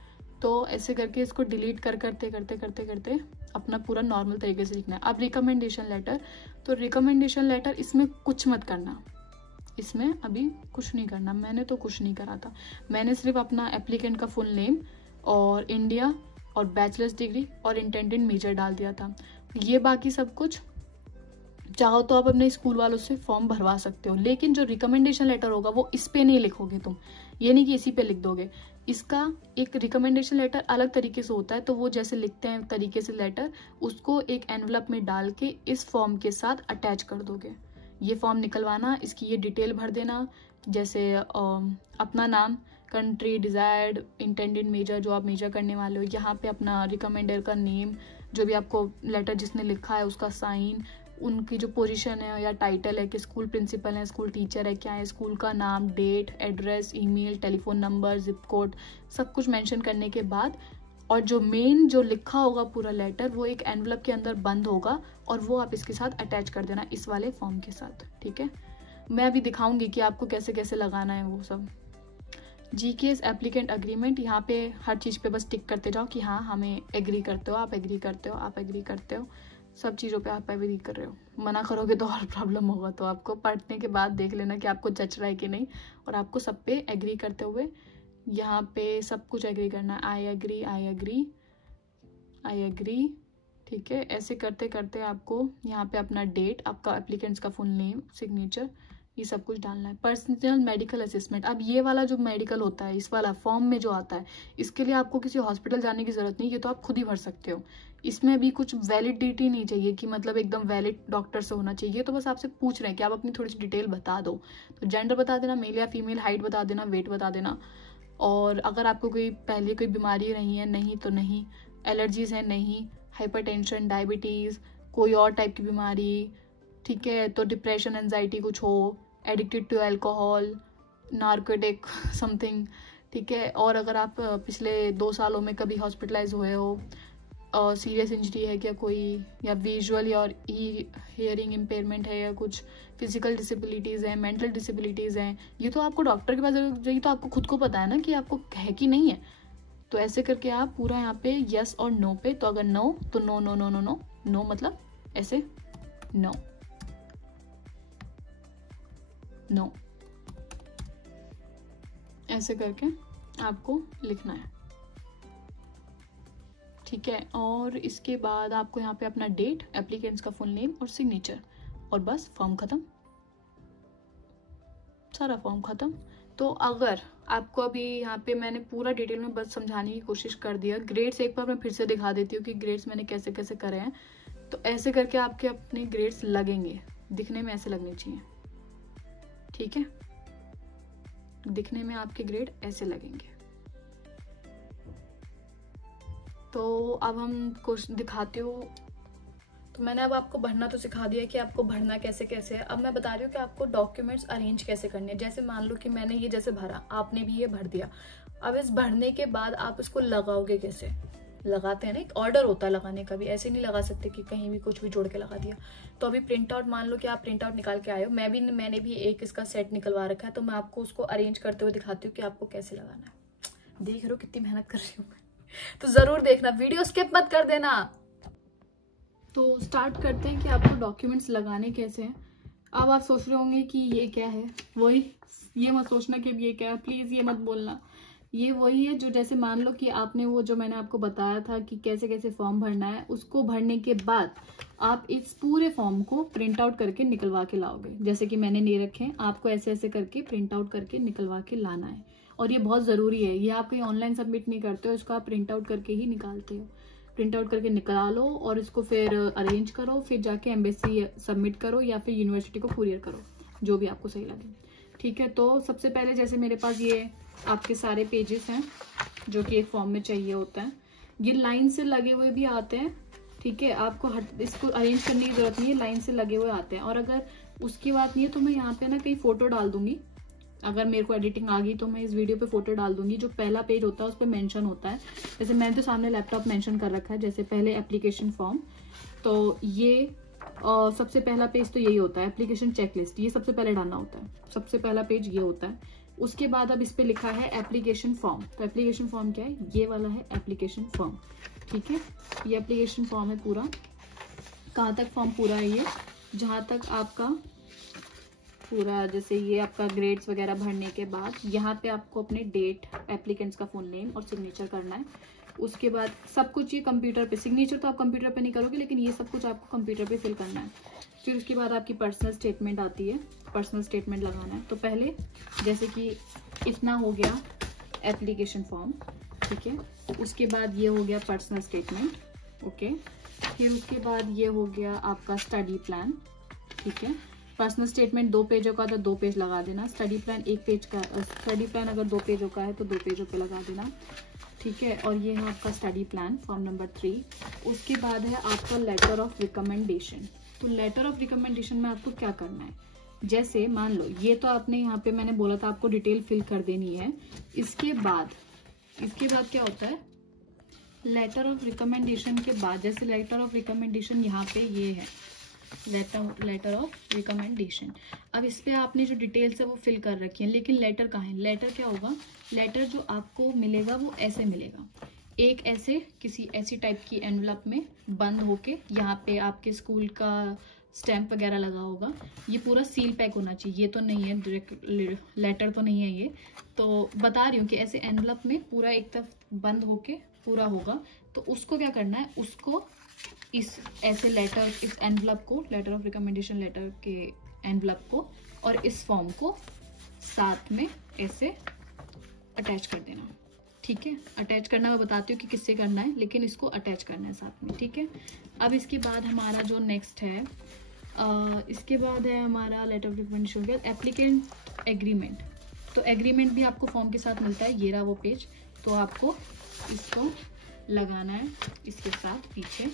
तो ऐसे करके इसको डिलीट करते अपना पूरा नॉर्मल तरीके से लिखना है। अब रिकमेंडेशन लेटर, तो रिकमेंडेशन लेटर इसमें कुछ मत करना, इसमें अभी कुछ नहीं करना, मैंने तो कुछ नहीं करा था, मैंने सिर्फ अपना एप्लीकेंट का फुल नेम और इंडिया और बैचलर्स डिग्री और इंटेंडेड मेजर डाल दिया था। ये बाकी सब कुछ चाहो तो आप अपने स्कूल वालों से फॉर्म भरवा सकते हो, लेकिन जो रिकमेंडेशन लेटर होगा वो इस पे नहीं लिखोगे तुम, ये नहीं कि इसी पे लिख दोगे। इसका एक रिकमेंडेशन लेटर अलग तरीके से होता है, तो वो जैसे लिखते हैं तरीके से लेटर, उसको एक एनवलप में डाल के इस फॉर्म के साथ अटैच कर दोगे। ये फॉर्म निकलवाना, इसकी ये डिटेल भर देना, जैसे अपना नाम, कंट्री डिजायर्ड, इंटेंडेड मेजर जो आप मेजर करने वाले हो, यहाँ पे अपना रिकमेंडर का नेम, जो भी आपको लेटर जिसने लिखा है उसका साइन, उनकी जो पोजीशन है या टाइटल है कि स्कूल प्रिंसिपल है, स्कूल टीचर है, क्या है, स्कूल का नाम, date, address, email, telephone number, zip code, सब कुछ मेंशन करने के बाद, और जो मेन जो लिखा होगा पूरा लेटर वो एक एनवलप के अंदर बंद होगा, और वो आप इसके साथ अटैच कर देना इस वाले फॉर्म के साथ, ठीक है। मैं अभी दिखाऊंगी कि आपको कैसे कैसे लगाना है वो सब। जीकेएस एप्लीकेंट अग्रीमेंट, यहाँ पे हर चीज़ पे बस टिक करते जाओ कि हाँ हमें एग्री करते हो, आप एग्री करते हो, आप एग्री करते हो, सब चीज़ों पे आप एग्री कर रहे हो। मना करोगे तो और प्रॉब्लम होगा, तो आपको पढ़ने के बाद देख लेना कि आपको जच रहा है कि नहीं, और आपको सब पे एग्री करते हुए यहाँ पे सब कुछ एग्री करना है, I agree, I agree, I agree, ठीक है। ऐसे करते करते आपको यहाँ पे अपना डेट, आपका एप्लीकेंट्स का फुल नेम, सिग्नेचर, ये सब कुछ डालना है। पर्सनल मेडिकल असेसमेंट, अब ये वाला जो मेडिकल होता है, इस वाला फॉर्म में जो आता है, इसके लिए आपको किसी हॉस्पिटल जाने की जरूरत नहीं, ये तो आप खुद ही भर सकते हो। इसमें भी कुछ वैलिडिटी नहीं चाहिए कि मतलब एकदम वैलिड डॉक्टर से होना चाहिए, तो बस आपसे पूछ रहे हैं कि आप अपनी थोड़ी सी डिटेल बता दो, तो जेंडर बता देना, मेल या फीमेल, हाइट बता देना, वेट बता देना, और अगर आपको कोई पहले कोई बीमारी नहीं है, नहीं तो नहीं, एलर्जीज है नहीं, हाइपरटेंशन, डायबिटीज़, कोई और टाइप की बीमारी, ठीक है, तो डिप्रेशन, एंजाइटी कुछ हो, addicted to alcohol, narcotic something, ठीक है। और अगर आप पिछले 2 सालों में कभी हॉस्पिटलाइज हुए हो, सीरियस इंजरी है क्या कोई, या विजुअल और हियरिंग इम्पेयरमेंट है, या कुछ फिजिकल डिसेबिलिटीज़ हैं, मेंटल डिसेबिलिटीज़ हैं, ये तो आपको डॉक्टर के पास जाइए, तो आपको खुद को पता है ना कि आपको है कि नहीं है। तो ऐसे करके आप पूरा यहाँ पे यस और नो पे, तो अगर नो तो no no no no no no, मतलब ऐसे नो नो, ऐसे करके आपको लिखना है, ठीक है। और इसके बाद आपको यहाँ पे अपना डेट, एप्लीकेंट्स का फुल नेम और सिग्नेचर, और बस फॉर्म खत्म, सारा फॉर्म खत्म। तो अगर आपको अभी यहाँ पे मैंने पूरा डिटेल में बस समझाने की कोशिश कर दिया, ग्रेड्स एक बार मैं फिर से दिखा देती हूँ कि ग्रेड्स मैंने कैसे कैसे करे हैं। तो ऐसे करके आपके अपने ग्रेड्स लगेंगे, दिखने में ऐसे लगने चाहिए, ठीक है, दिखने में आपके ग्रेड ऐसे लगेंगे। तो अब हम कुछ दिखाते हो, तो मैंने अब आपको भरना तो सिखा दिया कि आपको भरना कैसे कैसे है। अब मैं बता रही हूँ कि आपको डॉक्यूमेंट्स अरेंज कैसे करने हैं। जैसे मान लो कि मैंने ये जैसे भरा, आपने भी ये भर दिया। अब इस भरने के बाद आप इसको लगाओगे कैसे, लगाते हैं ना, एक ऑर्डर होता है लगाने का भी, ऐसे नहीं लगा सकते कि कहीं भी कुछ भी जोड़ के लगा दिया। तो अभी प्रिंट आउट, मान लो कि आप प्रिंट आउट निकाल के आए हो, मैंने भी एक इसका सेट निकलवा रखा है, तो मैं आपको उसको अरेंज करते हुए दिखाती हूँ कि आपको कैसे लगाना है। देख रहे हो कितनी मेहनत कर रही हूँ मैं, तो जरूर देखना, वीडियो स्किप मत कर देना। तो स्टार्ट करते हैं कि आपको डॉक्यूमेंट्स लगाने कैसे हैं। अब आप सोच रहे होंगे कि ये क्या है, वही, ये मत सोचना कि ये क्या है, प्लीज ये मत बोलना। ये वही है जो, जैसे मान लो कि आपने वो जो मैंने आपको बताया था कि कैसे कैसे फॉर्म भरना है, उसको भरने के बाद आप इस पूरे फॉर्म को प्रिंट आउट करके निकलवा के लाओगे। जैसे कि मैंने नहीं रखे हैं, आपको ऐसे ऐसे करके प्रिंट आउट करके निकलवा के लाना है। और ये बहुत ज़रूरी है, ये आप कहीं ऑनलाइन सबमिट नहीं करते हो, इसको आप प्रिंट आउट करके ही निकालते हो। प्रिंट आउट करके निकाल लो और इसको फिर अरेंज करो, फिर जाके एम्बेसी सबमिट करो या फिर यूनिवर्सिटी को कुरियर करो, जो भी आपको सही लगे। ठीक है, तो सबसे पहले जैसे मेरे पास ये आपके सारे पेजेस हैं जो कि एक फॉर्म में चाहिए होता है। ये लाइन से लगे हुए भी आते हैं। ठीक है, आपको इसको अरेंज करने की जरूरत नहीं है, लाइन से लगे हुए आते हैं। और अगर उसकी बात नहीं है तो मैं यहाँ पे ना कहीं फोटो डाल दूंगी, अगर मेरे को एडिटिंग आ गई तो मैं इस वीडियो पे फोटो डाल दूंगी। जो पहला पेज होता है उस पर मेंशन होता है, जैसे मैंने तो सामने लैपटॉप मेंशन कर रखा है। जैसे पहले एप्लीकेशन फॉर्म, तो ये सबसे पहला पेज तो यही होता है, एप्लीकेशन चेकलिस्ट, ये सबसे पहले डालना होता है, सबसे पहला पेज ये होता है। उसके बाद अब इस पे लिखा है एप्लीकेशन फॉर्म। तो एप्लीकेशन फॉर्म क्या है, ये वाला है एप्लीकेशन फॉर्म। ठीक है, ये एप्लीकेशन फॉर्म है पूरा। कहाँ तक फॉर्म पूरा है ये, जहाँ तक आपका पूरा, जैसे ये आपका ग्रेड्स वगैरह भरने के बाद यहाँ पे आपको अपने डेट, एप्लीकेंट्स का फुल नेम और सिग्नेचर करना है। उसके बाद सब कुछ ये कंप्यूटर पे, सिग्नेचर तो आप कंप्यूटर पे नहीं करोगे, लेकिन ये सब कुछ आपको कंप्यूटर पे फिल करना है। फिर उसके बाद आपकी पर्सनल स्टेटमेंट आती है, पर्सनल स्टेटमेंट लगाना है। तो पहले जैसे कि इतना हो गया एप्लीकेशन फॉर्म, ठीक है। उसके बाद ये हो गया पर्सनल स्टेटमेंट, ओके। फिर उसके बाद ये हो गया आपका स्टडी प्लान, ठीक है। पर्सनल स्टेटमेंट 2 पेजों का तो 2 पेज लगा देना, स्टडी प्लान 1 पेज का, स्टडी प्लान अगर 2 पेजों का है तो 2 पेजों पे लगा देना, ठीक है। और ये है आपका स्टडी प्लान फॉर्म नंबर 3। उसके बाद है आपका लेटर ऑफ रिकमेंडेशन। तो लेटर ऑफ रिकमेंडेशन में आपको क्या करना है, जैसे मान लो ये तो आपने यहाँ पे मैंने बोला था आपको डिटेल फिल कर देनी है। इसके बाद क्या होता है, लेटर ऑफ रिकमेंडेशन के बाद, जैसे लेटर ऑफ रिकमेंडेशन यहाँ पे ये है, लेटर ऑफ रिकमेंडेशन। अब इस पे आपने जो डिटेल्स है वो फिल कर रखी है, लेकिन लेटर कहाँ है, लेटर क्या होगा, लेटर जो आपको मिलेगा वो ऐसे मिलेगा, एक ऐसे किसी ऐसी टाइप की एनवलप में बंद होके, यहाँ पे आपके स्कूल का स्टैंप वगैरह लगा होगा। ये पूरा सील पैक होना चाहिए, ये तो नहीं है डायरेक्ट लेटर तो नहीं है ये, तो बता रही हूँ कि ऐसे एनवलप में पूरा एक तरफ बंद होके पूरा होगा। तो उसको क्या करना है, उसको इस ऐसे लेटर, इस एनवलप को, लेटर ऑफ रिकमेंडेशन लेटर के एनवलप को और इस फॉर्म को साथ में ऐसे अटैच कर देना, ठीक है। अटैच करना मैं बताती हूँ कि किससे करना है, लेकिन इसको अटैच करना है साथ में, ठीक है। अब इसके बाद हमारा जो नेक्स्ट है, इसके बाद है हमारा लेटर ऑफ रिकमेंडेशन के एप्लीकेंट एग्रीमेंट। तो एग्रीमेंट भी आपको फॉर्म के साथ मिलता है, ये रहा वो पेज। तो आपको इसको लगाना है इसके साथ पीछे,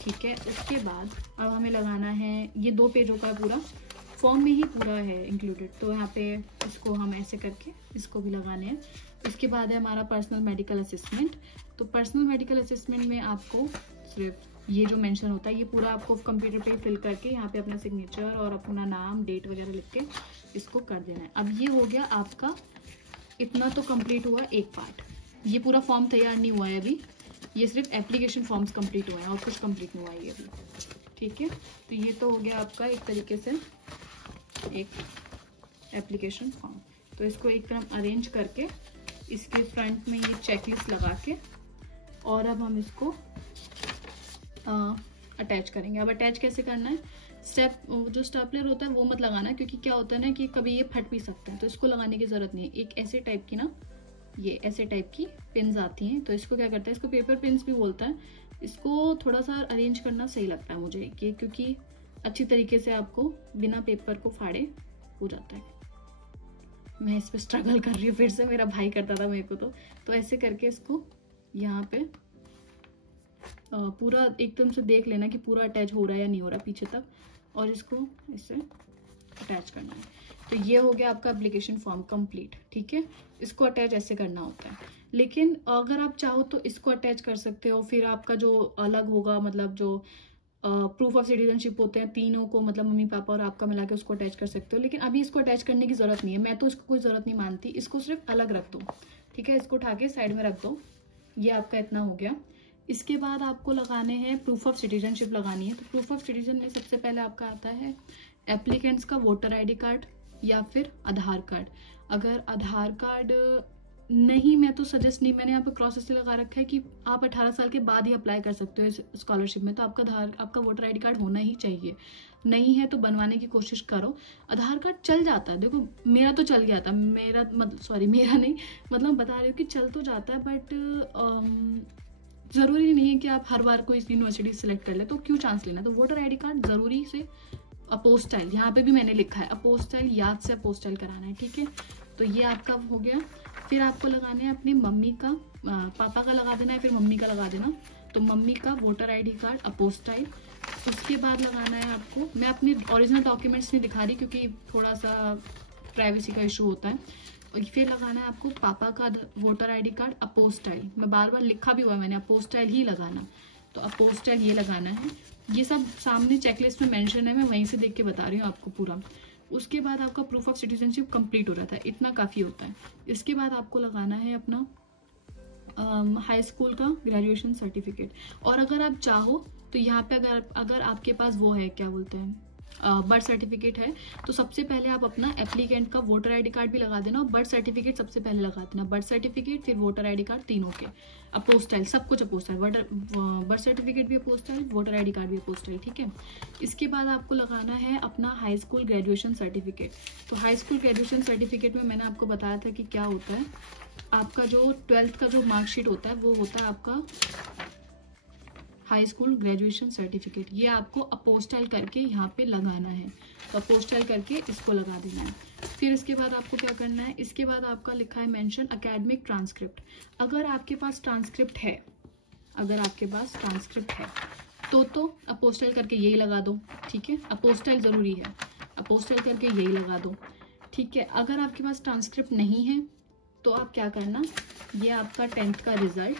ठीक है। उसके बाद अब हमें लगाना है, ये 2 पेजों का पूरा फॉर्म में ही पूरा है इंक्लूडेड, तो यहाँ पे इसको हम ऐसे करके इसको भी लगाने हैं। इसके बाद है हमारा पर्सनल मेडिकल असेसमेंट। तो पर्सनल मेडिकल असेसमेंट में आपको सिर्फ ये जो मेंशन होता है ये पूरा आपको कंप्यूटर पे फिल करके यहाँ पे अपना सिग्नेचर और अपना नाम, डेट वगैरह लिख के इसको कर देना है। अब ये हो गया आपका, इतना तो कंप्लीट हुआ एक पार्ट। ये पूरा फॉर्म तैयार नहीं हुआ है अभी, ये सिर्फ एप्लीकेशन फॉर्म्स कंप्लीट हुए हैं और कुछ कंप्लीट नहीं हुआ है अभी, ठीक है। तो ये तो हो गया आपका एक तरीके से एक एप्लीकेशन फॉर्म। तो इसको एक तरफ अरेंज करके इसके फ्रंट में ये चेकलिस्ट लगा के, और अब हम इसको अटैच करेंगे। अब अटैच कैसे करना है, जो स्टेपलर होता है वो मत लगाना, क्योंकि क्या होता है ना कि कभी ये फट भी सकता है, तो इसको लगाने की जरूरत नहीं है। एक ऐसे टाइप की ना, ये ऐसे टाइप की पिन्स आती हैं, तो इसको क्या करता है, इसको पेपर पिन्स भी बोलता है। इसको थोड़ा सा अरेंज करना सही लगता है मुझे ये, क्योंकि अच्छी तरीके से आपको बिना पेपर को फाड़े हो जाता है। मैं इस पर स्ट्रगल कर रही हूँ फिर से, मेरा भाई करता था मेरे को, तो ऐसे करके इसको यहाँ पे पूरा एकदम से देख लेना कि पूरा अटैच हो रहा है या नहीं हो रहा पीछे तक, और इसको इससे अटैच करना है। तो ये हो गया आपका एप्लीकेशन फॉर्म कंप्लीट, ठीक है। इसको अटैच ऐसे करना होता है, लेकिन अगर आप चाहो तो इसको अटैच कर सकते हो, फिर आपका जो अलग होगा, मतलब जो प्रूफ ऑफ सिटीजनशिप होते हैं तीनों को, मतलब मम्मी पापा और आपका मिला के उसको अटैच कर सकते हो। लेकिन अभी इसको अटैच करने की ज़रूरत नहीं है, मैं तो इसको कोई ज़रूरत नहीं मानती, इसको सिर्फ अलग रख दो, ठीक है। इसको उठा के साइड में रख दो। ये आपका इतना हो गया। इसके बाद आपको लगाने हैं प्रूफ ऑफ सिटीजनशिप लगानी है। तो प्रूफ ऑफ सिटीजन में सबसे पहले आपका आता है एप्लीकेंट्स का वोटर आईडी कार्ड या फिर आधार कार्ड। अगर आधार कार्ड नहीं, मैं तो सजेस्ट नहीं, मैंने यहाँ पे क्रॉस इसलिए लगा रखा है कि आप 18 साल के बाद ही अप्लाई कर सकते हो इस स्कॉलरशिप में, तो आपका वोटर आईडी कार्ड होना ही चाहिए। नहीं है तो बनवाने की कोशिश करो। आधार कार्ड चल जाता है, देखो मेरा तो चल गया था, मेरा नहीं, मतलब बता रही हूँ कि चल तो जाता है, बट ज़रूरी नहीं है कि आप हर बार कोई यूनिवर्सिटी सेलेक्ट कर ले, तो क्यों चांस लेना। तो वोटर आईडी कार्ड ज़रूरी से अपोस्टाइल, यहाँ पे भी मैंने लिखा है अपोस्टाइल, याद से अपोस्टाइल कराना है, ठीक है। तो ये आपका हो गया। फिर आपको लगाने हैं अपनी मम्मी का, पापा का लगा देना है, फिर मम्मी का लगा देना। तो मम्मी का वोटर आईडी कार्ड अपोस्टाइल। उसके बाद लगाना है आपको, मैं अपने ओरिजिनल डॉक्यूमेंट्स नहीं दिखा रही क्योंकि थोड़ा सा प्राइवेसी का इशू होता है। और फिर लगाना है आपको पापा का वोटर आईडी कार्ड अपोस्टाइल, मैं बार बार लिखा भी हुआ मैंने, अपोस्टाइल ही लगाना। तो अपोस्टाइल ये लगाना है। ये सब सामने चेकलिस्ट में मेंशन है, मैं वहीं से देख के बता रही हूँ आपको पूरा। उसके बाद आपका प्रूफ ऑफ सिटीजनशिप कंप्लीट हो रहा था, इतना काफ़ी होता है। इसके बाद आपको लगाना है अपना हाई स्कूल का ग्रेजुएशन सर्टिफिकेट। और अगर आप चाहो तो यहाँ पे अगर आपके पास वो है, क्या बोलते हैं, बर्थ सर्टिफिकेट है, तो सबसे पहले आप अपना एप्लीकेंट का वोटर आईडी कार्ड भी लगा देना और बर्थ सर्टिफिकेट सबसे पहले लगा देना। बर्थ सर्टिफिकेट फिर वोटर आईडी कार्ड, तीनों के अपोस्टाइल, सब कुछ अपोस्टाइल, बर्थ सर्टिफिकेट भी अपोस्टाइल, वोटर आईडी कार्ड भी अपोस्टाइल, ठीक है। इसके बाद आपको लगाना है अपना हाई स्कूल ग्रेजुएशन सर्टिफिकेट। तो हाई स्कूल ग्रेजुएशन सर्टिफिकेट में मैंने आपको बताया था कि क्या होता है, आपका जो 12th का जो मार्कशीट होता है वो होता है आपका हाई स्कूल ग्रेजुएशन सर्टिफिकेट। ये आपको अपोस्टाइल करके यहाँ पे लगाना है, तो अपोस्टाइल करके इसको लगा देना है। फिर इसके बाद आपको क्या करना है, इसके बाद आपका लिखा है मेंशन एकेडमिक ट्रांसक्रिप्ट। अगर आपके पास ट्रांसक्रिप्ट है, तो अपोस्टाइल करके यही लगा दो, ठीक है। अपोस्टाइल ज़रूरी है, अपोस्टाइल करके यही लगा दो, ठीक है। अगर आपके पास ट्रांसक्रिप्ट नहीं है तो आप क्या करना, ये आपका 10th का रिजल्ट,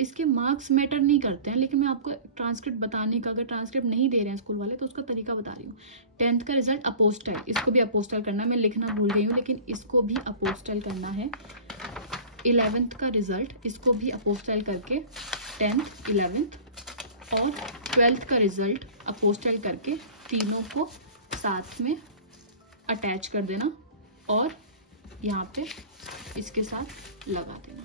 इसके मार्क्स मैटर नहीं करते हैं, लेकिन मैं आपको ट्रांसक्रिप्ट बताने का, अगर ट्रांसक्रिप्ट नहीं दे रहे हैं स्कूल वाले तो उसका तरीका बता रही हूँ। 10th का रिजल्ट अपोस्टाइल, इसको भी अपोस्टाइल करना है, मैं लिखना भूल गई हूँ लेकिन इसको भी अपोस्टाइल करना है। 11th का रिजल्ट, इसको भी अपोस्टाइल करके 10th 11th और 12th का रिजल्ट अपोस्टाइल करके तीनों को साथ में अटैच कर देना और यहाँ पे इसके साथ लगा देना,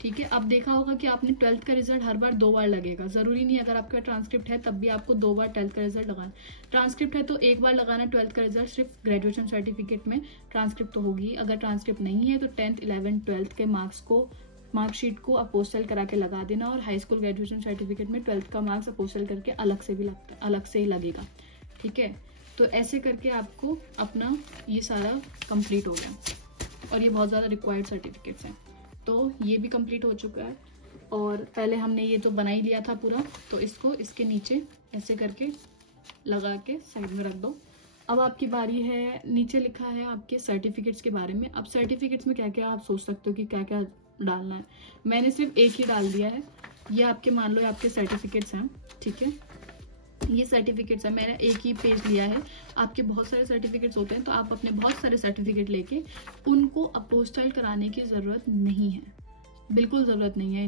ठीक है। अब देखा होगा कि आपने 12th का रिजल्ट हर बार 2 बार लगेगा, ज़रूरी नहीं, अगर आपका ट्रांसक्रिप्ट है तब भी आपको 2 बार 12th का रिजल्ट लगाना। ट्रांसक्रिप्ट है तो 1 बार लगाना 12th का रिजल्ट, सिर्फ ग्रेजुएशन सर्टिफिकेट में ट्रांसक्रिप्ट तो होगी। अगर ट्रांसक्रिप्ट नहीं है तो 10th 11th 12th के मार्कशीट को अपोस्टल करा के लगा देना, और हाई स्कूल ग्रेजुएशन सर्टिफिकेट में 12th का मार्क्स अपोस्टल करके अलग से ही लगेगा, ठीक है। तो ऐसे करके आपको अपना ये सारा कंप्लीट हो गया, और ये बहुत ज़्यादा रिक्वायर्ड सर्टिफिकेट्स हैं। तो ये भी कंप्लीट हो चुका है, और पहले हमने ये तो बना ही लिया था पूरा, तो इसको इसके नीचे ऐसे करके लगा के साइड में रख दो। अब आपकी बारी है, नीचे लिखा है आपके सर्टिफिकेट्स के बारे में। अब सर्टिफिकेट्स में क्या क्या आप सोच सकते हो कि क्या क्या डालना है, मैंने सिर्फ एक ही डाल दिया है। ये आपके, मान लो आपके सर्टिफिकेट्स हैं, ठीक है, ये सर्टिफिकेट्स है, मैंने एक ही पेज लिया है। आपके बहुत सारे सर्टिफिकेट्स होते हैं तो आप अपने बहुत सारे सर्टिफिकेट लेके उनको अपोस्टाइल कराने की ज़रूरत नहीं है, बिल्कुल ज़रूरत नहीं है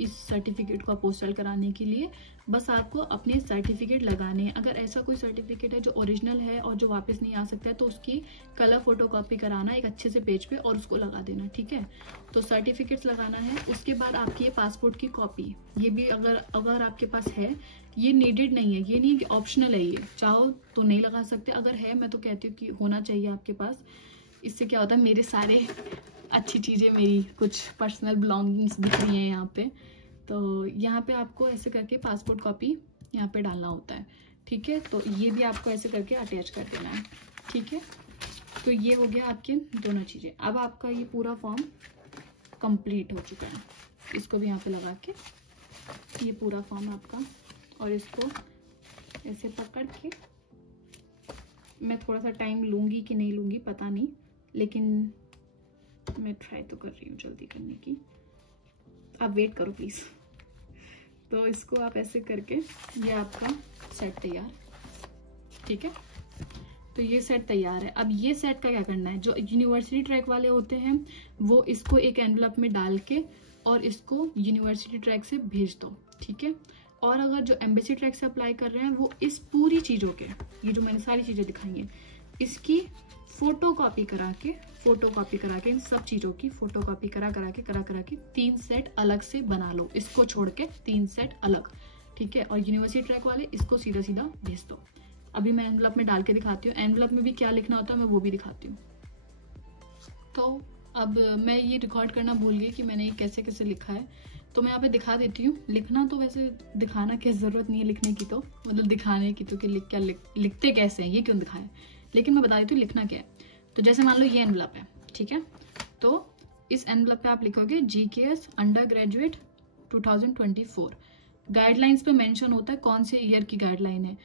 इस सर्टिफिकेट को अपोस्टाइल कराने के लिए। बस आपको अपने सर्टिफिकेट लगाने हैं। अगर ऐसा कोई सर्टिफिकेट है जो ओरिजिनल है और जो वापस नहीं आ सकता है तो उसकी कलर फोटोकॉपी कराना एक अच्छे से पेज पे और उसको लगा देना, ठीक है। तो सर्टिफिकेट्स लगाना है। उसके बाद आपकी ये पासपोर्ट की कॉपी, ये भी अगर आपके पास है, ये नीडेड नहीं है, ये नहीं है कि ऑप्शनल है, ये चाहो तो नहीं लगा सकते, अगर है मैं तो कहती हूँ कि होना चाहिए आपके पास। इससे क्या होता है, मेरे सारे अच्छी चीज़ें, मेरी कुछ पर्सनल बिलोंगिंग्स दिख रही हैं यहाँ पे, तो यहाँ पे आपको ऐसे करके पासपोर्ट कॉपी यहाँ पे डालना होता है, ठीक है। तो ये भी आपको ऐसे करके अटैच कर देना है, ठीक है। तो ये हो गया आपकी दोनों चीज़ें। अब आपका ये पूरा फॉर्म कंप्लीट हो चुका है, इसको भी यहाँ पे लगा के ये पूरा फॉर्म है आपका, और इसको ऐसे पकड़ के, मैं थोड़ा सा टाइम लूँगी कि नहीं लूँगी पता नहीं, लेकिन मैं ट्राई तो कर रही हूँ जल्दी करने की, आप वेट करो प्लीज़। तो इसको आप ऐसे करके, ये आपका सेट तैयार, ठीक है। तो ये सेट तैयार है। अब ये सेट का क्या करना है, जो यूनिवर्सिटी ट्रैक वाले होते हैं वो इसको एक एनवलप में डाल के और इसको यूनिवर्सिटी ट्रैक से भेज दो, ठीक है। और अगर जो एम्बेसी ट्रैक से अप्लाई कर रहे हैं वो इस पूरी चीज़ों के, ये जो मैंने सारी चीज़ें दिखाई हैं, इसकी फोटो कॉपी करा के इन सब चीज़ों की फोटो कॉपी करा के 3 सेट अलग से बना लो, इसको छोड़ के 3 सेट अलग, ठीक है। और यूनिवर्सिटी ट्रैक वाले इसको सीधा सीधा भेज दो। अभी मैं एनवलप में डाल के दिखाती हूँ, एनवलप में भी क्या लिखना होता है मैं वो भी दिखाती हूँ। तो अब मैं ये रिकॉर्ड करना भूल गई कि मैंने ये कैसे कैसे लिखा है, तो मैं यहाँ पे दिखा देती हूँ। लिखना तो वैसे दिखाना क्या ज़रूरत नहीं है लिखने की, तो मतलब दिखाने की तो कि लिखते कैसे हैं ये क्यों दिखाएं, लेकिन मैं बता देती हूँ लिखना क्या है। तो जैसे मान लो ये एनवलप है, ठीक है। तो इस एनवलप पे आप लिखोगे GKS अंडर ग्रेजुएट 2024। गाइडलाइंस पे मेंशन होता है कौन से ईयर की गाइडलाइन है।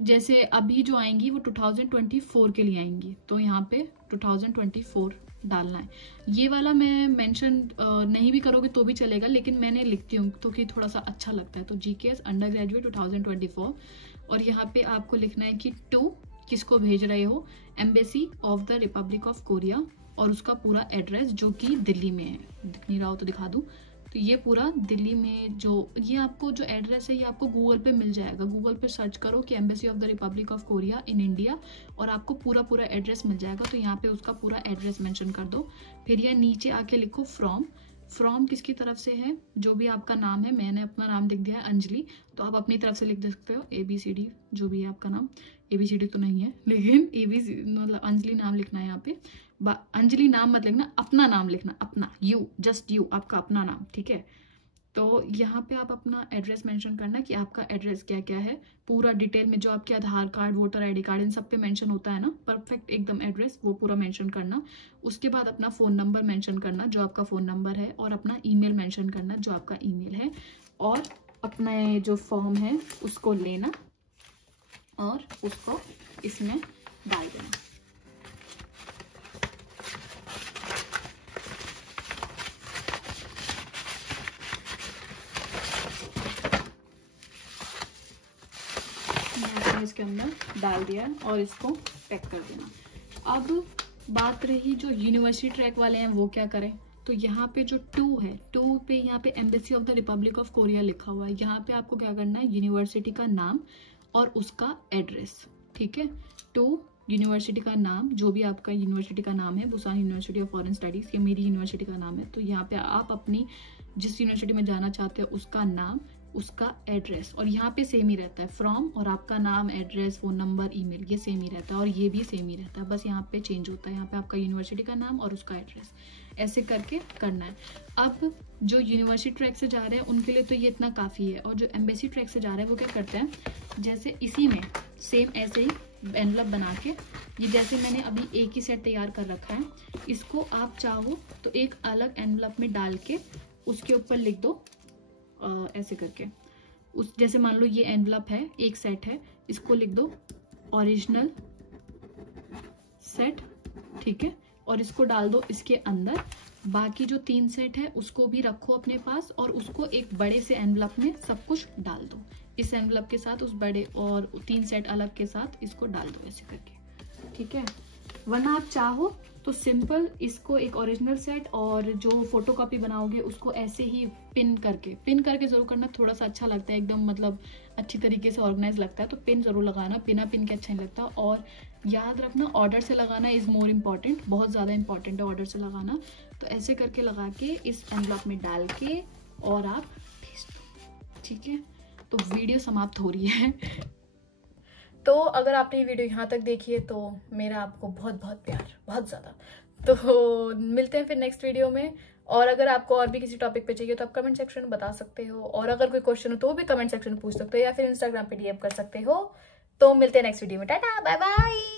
जैसे अभी जो आएंगी वो 2024 के लिए आएंगी, तो यहाँ पे 2024 डालना है। ये वाला मैं मेंशन नहीं भी करोगे तो भी चलेगा, लेकिन मैंने लिखती हूँ तो कि थोड़ा सा अच्छा लगता है। तो GKS अंडर ग्रेजुएट 2024, और यहाँ पे आपको लिखना है कि टू किसको भेज रहे हो, embassy of the Republic of Korea, और उसका पूरा एड्रेस जो कि दिल्ली में है। दिख नहीं रहा हो तो दिखा दूँ, तो ये पूरा दिल्ली में जो ये आपको जो एड्रेस है ये आपको गूगल पे मिल जाएगा। गूगल पे सर्च करो कि embassy of the Republic of Korea in India, और आपको पूरा एड्रेस मिल जाएगा। तो यहाँ पे उसका पूरा एड्रेस मेंशन कर दो। फिर ये नीचे आके लिखो फ्रॉम किसकी तरफ से है, जो भी आपका नाम है। मैंने अपना नाम लिख दिया है अंजलि, तो आप अपनी तरफ से लिख सकते हो ABCD, जो भी है आपका नाम। ABCD तो नहीं है, लेकिन ABC मतलब अंजलि नाम लिखना है यहाँ पे। अंजलि नाम मत लिखना, अपना नाम लिखना, अपना, जस्ट यू, आपका अपना नाम, ठीक है। तो यहाँ पे आप अपना एड्रेस मेंशन करना कि आपका एड्रेस क्या क्या है, पूरा डिटेल में जो आपके आधार कार्ड, वोटर ID कार्ड, इन सब पे मेंशन होता है ना, परफेक्ट एकदम एड्रेस, वो पूरा मेंशन करना। उसके बाद अपना फ़ोन नंबर मेंशन करना जो आपका फ़ोन नंबर है, और अपना ईमेल मेंशन करना जो आपका ईमेल है, और अपना जो फॉर्म है उसको लेना और उसको इसमें डाल देना। इसके अंदर डाल दिया और इसको पैक कर देना। अब बात रही जो यूनिवर्सिटी ट्रैक वाले हैं वो क्या करें, तो यहाँ पे जो 2 है, 2 पे यहाँ पे embassy of the Republic of Korea लिखा हुआ है। यहाँ पे आपको क्या करना है, यूनिवर्सिटी का नाम और उसका एड्रेस, ठीक है। 2 यूनिवर्सिटी का नाम, जो भी आपका यूनिवर्सिटी का नाम है, Busan university of foreign studies, ये मेरी यूनिवर्सिटी का नाम है। तो यहाँ पे आप अपनी जिस यूनिवर्सिटी में जाना चाहते हो उसका नाम, उसका एड्रेस, और यहाँ पे सेम ही रहता है फ्रॉम, और आपका नाम, एड्रेस, फ़ोन नंबर, ईमेल, ये सेम ही रहता है, और ये भी सेम ही रहता है, बस यहाँ पे चेंज होता है। यहाँ पे आपका यूनिवर्सिटी का नाम और उसका एड्रेस, ऐसे करके करना है। अब जो यूनिवर्सिटी ट्रैक से जा रहे हैं उनके लिए तो ये इतना काफ़ी है, और जो एम्बेसी ट्रैक से जा रहे हैं वो क्या करते हैं, जैसे इसी में सेम ऐसे ही एनवलप बना के, ये जैसे मैंने अभी एक ही सेट तैयार कर रखा है, इसको आप चाहो तो एक अलग एनवलप में डाल के उसके ऊपर लिख दो ऐसे करके। उस जैसे मान लो ये एनवलप है, एक सेट है, इसको लिख दो ओरिजिनल सेट, ठीक है, और इसको डाल दो इसके अंदर। बाकी जो 3 सेट है उसको भी रखो अपने पास, और उसको एक बड़े से एनवलप में सब कुछ डाल दो, इस एनवलप के साथ उस बड़े, और 3 सेट अलग के साथ इसको डाल दो ऐसे करके, ठीक है। वरना आप चाहो तो सिंपल इसको एक ओरिजिनल सेट और जो फोटोकॉपी बनाओगे उसको ऐसे ही पिन करके जरूर करना, थोड़ा सा अच्छा लगता है, एकदम मतलब अच्छी तरीके से ऑर्गेनाइज लगता है। तो पिन जरूर लगाना, बिना पिन के अच्छा नहीं लगता। और याद रखना ऑर्डर से लगाना इज़ मोर इम्पॉर्टेंट, बहुत ज़्यादा इंपॉर्टेंट है ऑर्डर से लगाना। तो ऐसे करके लगा के इस एनवलप में डाल के और आप भेज दो, ठीक है। तो वीडियो समाप्त हो रही है। तो अगर आपने ये वीडियो यहाँ तक देखी है तो मेरा आपको बहुत बहुत प्यार, बहुत ज़्यादा। तो मिलते हैं फिर नेक्स्ट वीडियो में। और अगर आपको और भी किसी टॉपिक पे चाहिए तो आप कमेंट सेक्शन में बता सकते हो, और अगर कोई क्वेश्चन हो तो वो भी कमेंट सेक्शन में पूछ सकते हो, या फिर इंस्टाग्राम पे DM कर सकते हो। तो मिलते हैं नेक्स्ट वीडियो में। Tata, bye bye.